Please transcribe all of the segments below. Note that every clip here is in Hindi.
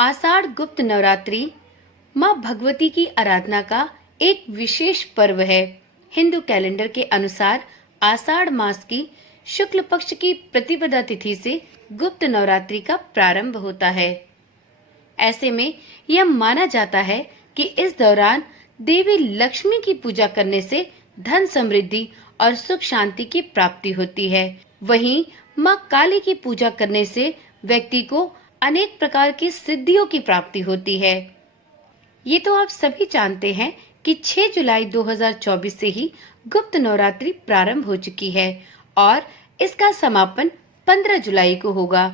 आषाढ़ गुप्त नवरात्रि माँ भगवती की आराधना का एक विशेष पर्व है। हिंदू कैलेंडर के अनुसार आषाढ़ मास की शुक्ल पक्ष की प्रतिपदा तिथि से गुप्त नवरात्रि का प्रारंभ होता है। ऐसे में यह माना जाता है कि इस दौरान देवी लक्ष्मी की पूजा करने से धन समृद्धि और सुख शांति की प्राप्ति होती है। वहीं माँ काली की पूजा करने से व्यक्ति को अनेक प्रकार की सिद्धियों की प्राप्ति होती है। ये तो आप सभी जानते हैं कि 6 जुलाई 2024 से ही गुप्त नवरात्रि प्रारंभ हो चुकी है और इसका समापन 15 जुलाई को होगा।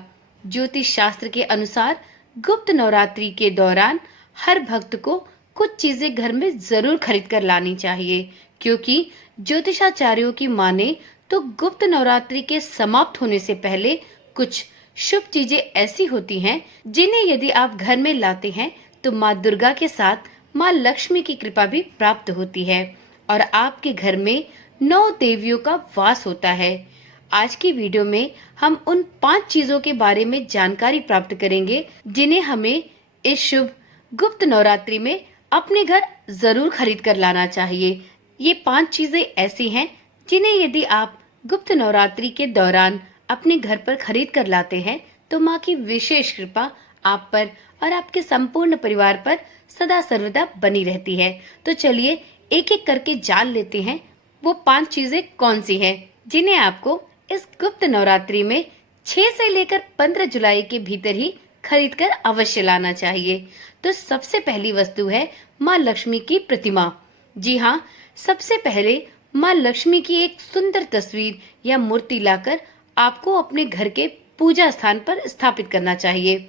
ज्योतिष शास्त्र के अनुसार गुप्त नवरात्रि के दौरान हर भक्त को कुछ चीजें घर में जरूर खरीद कर लानी चाहिए, क्योंकि ज्योतिषाचार्यों की माने तो गुप्त नवरात्रि के समाप्त होने से पहले कुछ शुभ चीजें ऐसी होती हैं जिन्हें यदि आप घर में लाते हैं तो माँ दुर्गा के साथ माँ लक्ष्मी की कृपा भी प्राप्त होती है और आपके घर में 9 देवियों का वास होता है। आज की वीडियो में हम उन 5 चीजों के बारे में जानकारी प्राप्त करेंगे जिन्हें हमें इस शुभ गुप्त नवरात्रि में अपने घर जरूर खरीद कर लाना चाहिए। ये 5 चीजें ऐसी हैं जिन्हें यदि आप गुप्त नवरात्रि के दौरान अपने घर पर खरीद कर लाते हैं तो माँ की विशेष कृपा आप पर और आपके संपूर्ण परिवार पर सदा सर्वदा बनी रहती है। तो चलिए एक एक करके जान लेते हैं वो 5 चीजें कौन सी हैं जिन्हें आपको इस गुप्त नवरात्रि में 6 से लेकर 15 जुलाई के भीतर ही खरीद कर अवश्य लाना चाहिए। तो सबसे पहली वस्तु है माँ लक्ष्मी की प्रतिमा। जी हाँ, सबसे पहले माँ लक्ष्मी की एक सुंदर तस्वीर या मूर्ति लाकर आपको अपने घर के पूजा स्थान पर स्थापित करना चाहिए।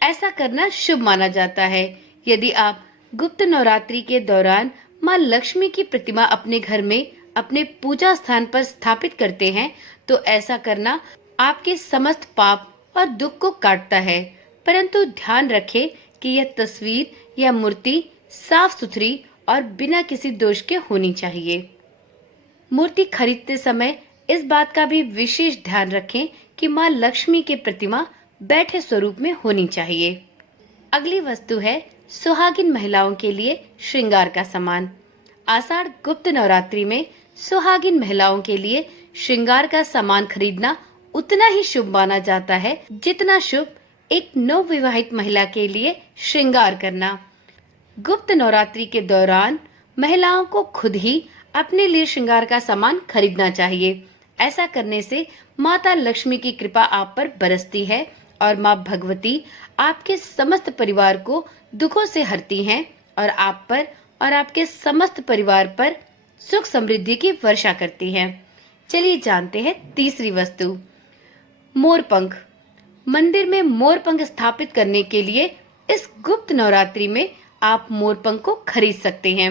ऐसा करना शुभ माना जाता है। यदि आप गुप्त नवरात्रि के दौरान माँ लक्ष्मी की प्रतिमा अपने घर में अपने पूजा स्थान पर स्थापित करते हैं तो ऐसा करना आपके समस्त पाप और दुख को काटता है। परंतु ध्यान रखें कि यह तस्वीर या मूर्ति साफ सुथरी और बिना किसी दोष के होनी चाहिए। मूर्ति खरीदते समय इस बात का भी विशेष ध्यान रखें कि माँ लक्ष्मी की प्रतिमा बैठे स्वरूप में होनी चाहिए। अगली वस्तु है सुहागिन महिलाओं के लिए श्रृंगार का सामान। आषाढ़ गुप्त नवरात्रि में सुहागिन महिलाओं के लिए श्रृंगार का सामान खरीदना उतना ही शुभ माना जाता है जितना शुभ एक नवविवाहित महिला के लिए श्रृंगार करना। गुप्त नवरात्रि के दौरान महिलाओं को खुद ही अपने लिए श्रृंगार का सामान खरीदना चाहिए। ऐसा करने से माता लक्ष्मी की कृपा आप पर बरसती है और माँ भगवती आपके समस्त परिवार को दुखों से हरती हैं और आप पर और आपके समस्त परिवार पर सुख समृद्धि की वर्षा करती हैं। चलिए जानते हैं तीसरी वस्तु, मोरपंख। मंदिर में मोरपंख स्थापित करने के लिए इस गुप्त नवरात्रि में आप मोरपंख को खरीद सकते हैं।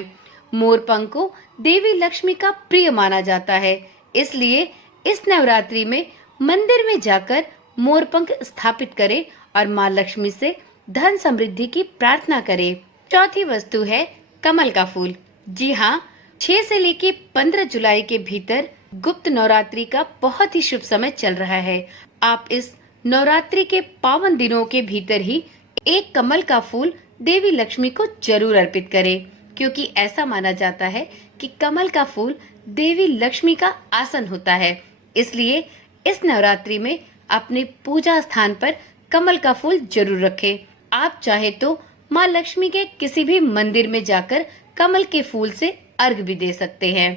मोरपंख को देवी लक्ष्मी का प्रिय माना जाता है, इसलिए इस नवरात्रि में मंदिर में जाकर मोरपंख स्थापित करें और माँ लक्ष्मी से धन समृद्धि की प्रार्थना करें। चौथी वस्तु है कमल का फूल। जी हाँ, 6 से लेकर 15 जुलाई के भीतर गुप्त नवरात्रि का बहुत ही शुभ समय चल रहा है। आप इस नवरात्रि के पावन दिनों के भीतर ही एक कमल का फूल देवी लक्ष्मी को जरूर अर्पित करें, क्योंकि ऐसा माना जाता है कि कमल का फूल देवी लक्ष्मी का आसन होता है। इसलिए इस नवरात्रि में अपने पूजा स्थान पर कमल का फूल जरूर रखें। आप चाहे तो माँ लक्ष्मी के किसी भी मंदिर में जाकर कमल के फूल से अर्घ भी दे सकते हैं।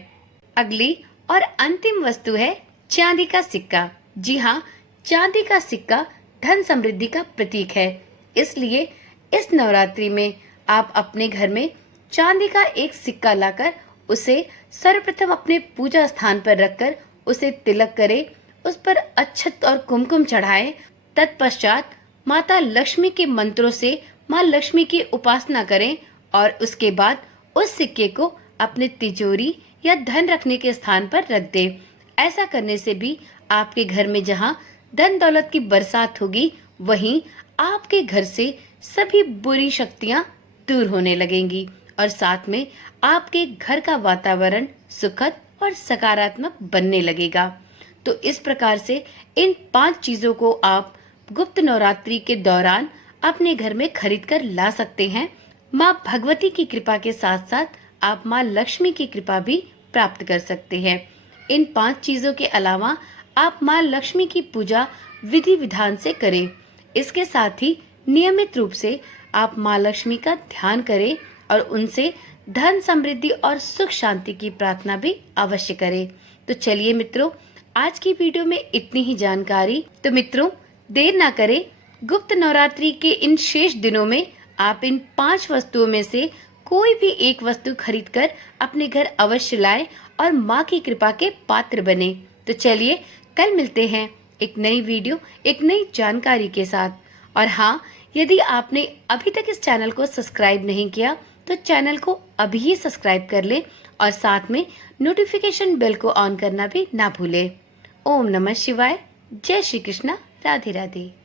अगली और अंतिम वस्तु है चांदी का सिक्का। जी हाँ, चांदी का सिक्का धन समृद्धि का प्रतीक है, इसलिए इस नवरात्रि में आप अपने घर में चांदी का एक सिक्का लाकर उसे सर्वप्रथम अपने पूजा स्थान पर रखकर उसे तिलक करें, उस पर अक्षत और कुमकुम चढ़ाएं। तत्पश्चात माता लक्ष्मी के मंत्रों से माँ लक्ष्मी की उपासना करें और उसके बाद उस सिक्के को अपने तिजोरी या धन रखने के स्थान पर रख दें। ऐसा करने से भी आपके घर में जहाँ धन दौलत की बरसात होगी, वहीं आपके घर से सभी बुरी शक्तियाँ दूर होने लगेंगी और साथ में आपके घर का वातावरण सुखद और सकारात्मक बनने लगेगा। तो इस प्रकार से इन 5 चीजों को आप गुप्त नवरात्रि के दौरान अपने घर में खरीद कर ला सकते हैं। माँ भगवती की कृपा के साथ साथ आप माँ लक्ष्मी की कृपा भी प्राप्त कर सकते हैं। इन 5 चीजों के अलावा आप माँ लक्ष्मी की पूजा विधि विधान से करें। इसके साथ ही नियमित रूप से आप माँ लक्ष्मी का ध्यान करें और उनसे धन समृद्धि और सुख शांति की प्रार्थना भी अवश्य करें। तो चलिए मित्रों, आज की वीडियो में इतनी ही जानकारी। तो मित्रों, देर ना करें, गुप्त नवरात्रि के इन शेष दिनों में आप इन 5 वस्तुओं में से कोई भी एक वस्तु खरीदकर अपने घर अवश्य लाएं और माँ की कृपा के पात्र बने। तो चलिए, कल मिलते हैं एक नई वीडियो, एक नई जानकारी के साथ। और हाँ, यदि आपने अभी तक इस चैनल को सब्सक्राइब नहीं किया तो चैनल को अभी ही सब्सक्राइब कर ले और साथ में नोटिफिकेशन बेल को ऑन करना भी ना भूले। ओम नमः शिवाय। जय श्री कृष्णा। राधे राधे।